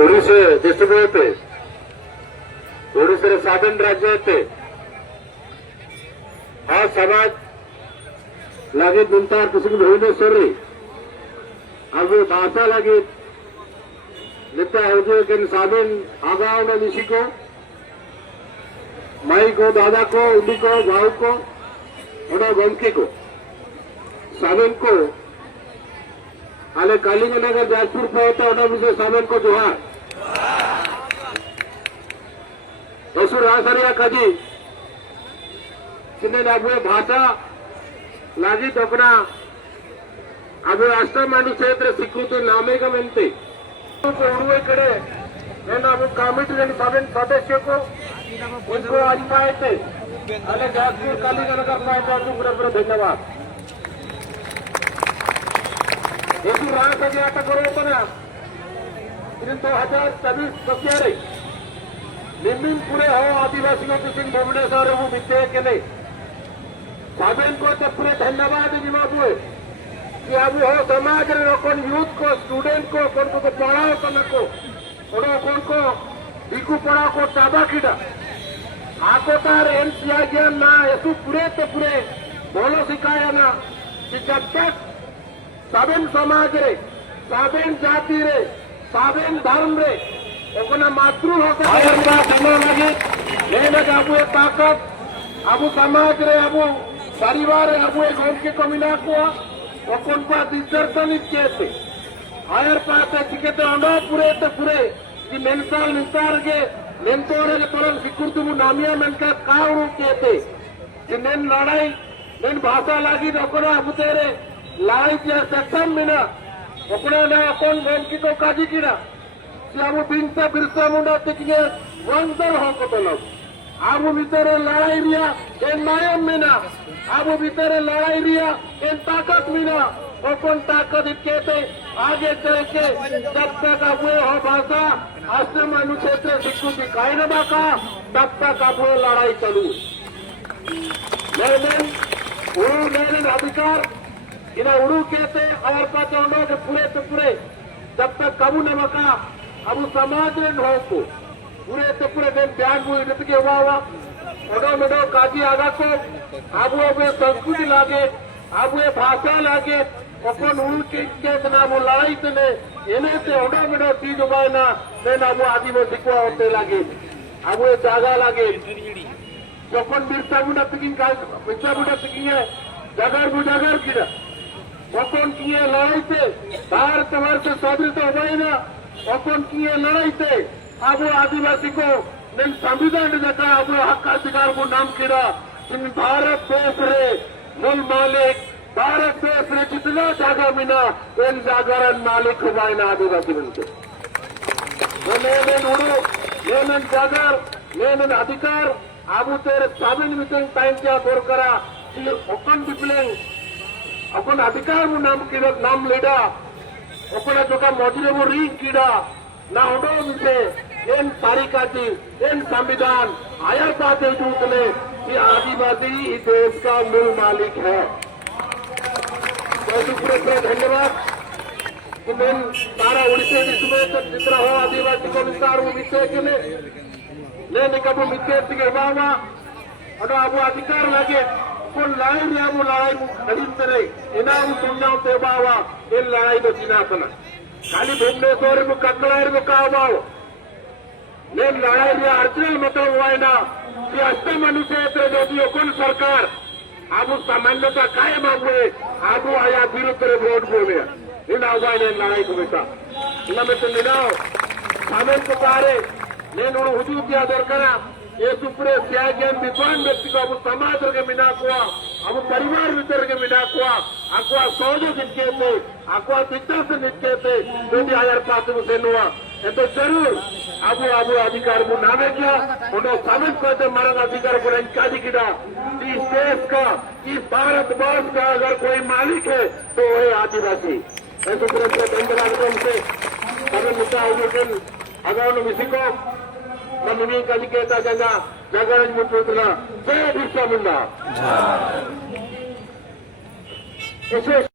ओडिशे देशभर ओडिशे स्वाधीन राज्य हा समाज लगे निंतार किसी भुवनेश्वर अब भाषा लगे नित्य के स्वाधीन आगाव निशी को माई को दादा को उन्नी को भाव को और गमकी को स्वाधीन को आले कालीगनगर जाजपुर पे विषय स्वाधीन को जोहार दसुर रासरिया कजी चिन्ह अब भाषा लागी अपना अब राष्ट्र मानु क्षेत्र स्वीकृति नामे गमनते उड़वे कड़े अब कमिटी स्वाधीन सदस्य को उनको आज पाए थे अरे जाजपुर कालीगनगर पाए धन्यवाद दसुर रासरिया करो ना 2024 बसियारे निम्न पूरे हो आदिवासियों की सिंह भुवनेश्वर वो विद्या के लिए स्वाधीन को तो पूरे धन्यवाद जवाब हुए कि अब हो समाज कौन यूथ को स्टूडेंट को कौन को पढ़ाओ कन को कौन को दिकू पढ़ाओ को चाबा खीड़ा आको तार एन सिया ज्ञान ना ऐसु पूरे तो पूरे बोलो सिखाया ना कि जब तक स्वाधीन समाज रे स्वाधीन जाति रे स्वाधीन धर्म रे ओकना मातृ होता लगे लेने अब ताकत अब समाज रे अब परिवार अब गांव के कमिना को ओकन का दिग्दर्शन इच्छे आयर पाते चिकेते अंडा पूरे तो पूरे कि मेनसाल निंतार के नेंतोरे के तोरन स्वीकृति मु नामिया मेनका कावरू केते कि नेन लड़ाई नेन भाषा लागी ओकना अब तेरे लड़ाई के सक्षम मिना ओकना ना कौन गांव की को काजी किना अब बिंसा बिरसा मुंडा तिकिए वंदर हो को अब भीतर लड़ाई रिया एन नायम मीना अब भीतर लड़ाई रिया एन ताकत मीना और कौन ताकत कहते आगे चल के जब तक अब हो भाषा आश्रम अनुक्षेत्र स्वीकृति काय न बाका तब तक अब लड़ाई चलू लेन अधिकार इन्हें उड़ू कहते और पाचौंडो के पूरे तो पूरे जब तक कबू न बका अब समाज हो को पूरे तो पूरे दिन ध्यान मुझे के हुआ ओडो मेडो काजी आगा को अब संस्कृति लागे अब भाषा लागे अपन उनके नाम लड़ाई तने एने से ओडो मेडो चीज उबाय ना देन अब आदिवासी को होते लागे अब जागा लागे जखन बिरसा मुंडा पिकिंग है जगर बुजागर कीड़ा तखन किए लड़ाई से भारत वर्ष स्वाधीन उबाय ना तखन किए लड़ाई से अब आदिवासी को संविधान देखा अब हक अधिकार को नाम किया भारत देश रे मूल मालिक भारत देश रे जितना जागा मिना इन जागर मालिक हुए ना आदिवासी बनते लेन जागर लेन अधिकार अब तेरे स्वाधीन मिशन टाइम क्या बोर करा ओपन डिप्लेंग अपन अधिकार मु नाम लेडा ओपना जो का मजरे वो रिंग कीड़ा ना उड़ो विषय इन तारीखाची इन संविधान आया पाते जूतने कि आदिवासी इस देश का मूल मालिक है तो पूरे धन्यवाद कि मैं सारा उड़ीसे विश्व जितना हो आदिवासी को विस्तार वो विषय के लिए कब मित्र के बाबा और अब अधिकार लगे को लड़ाई में वो लड़ाई खरीद करे इना समझाओ ते बाबा इन लड़ाई तो चिना खाली भुवनेश्वर में ककड़ाई में कहा నేను లడాయి అర్చనలు మొత్తం ఆయన ఈ అష్టం అనుచేత जो कौन सरकार अब सामान्यता कायम हुए अब आया विरुद्ध वोट बोले इन आवाज लड़ाई को बेटा इनमें तो निनाओ सामेन को पारे నేను हुजूर दरकारा ये सुप्रे त्यागन विद्वान व्यक्ति को अब समाज के मिना को अब परिवार भीतर के मिना को आकुआ सहयोग निके आकुआ दिक्कत से निके जो भी आयर पास से नुआ तो जरूर अब अधिकार को नामे क्या उन्होंने साबित करते मरण अधिकार को इनकारी किया इस देश का इस भारत वर्ष का अगर कोई मालिक है तो वह आदिवासी ऐसे धन्यवाद से हमें मुद्दा अगर किसी को मिनी कभी कहता जगह जगह मुद्दा जय बिरसा मुंडा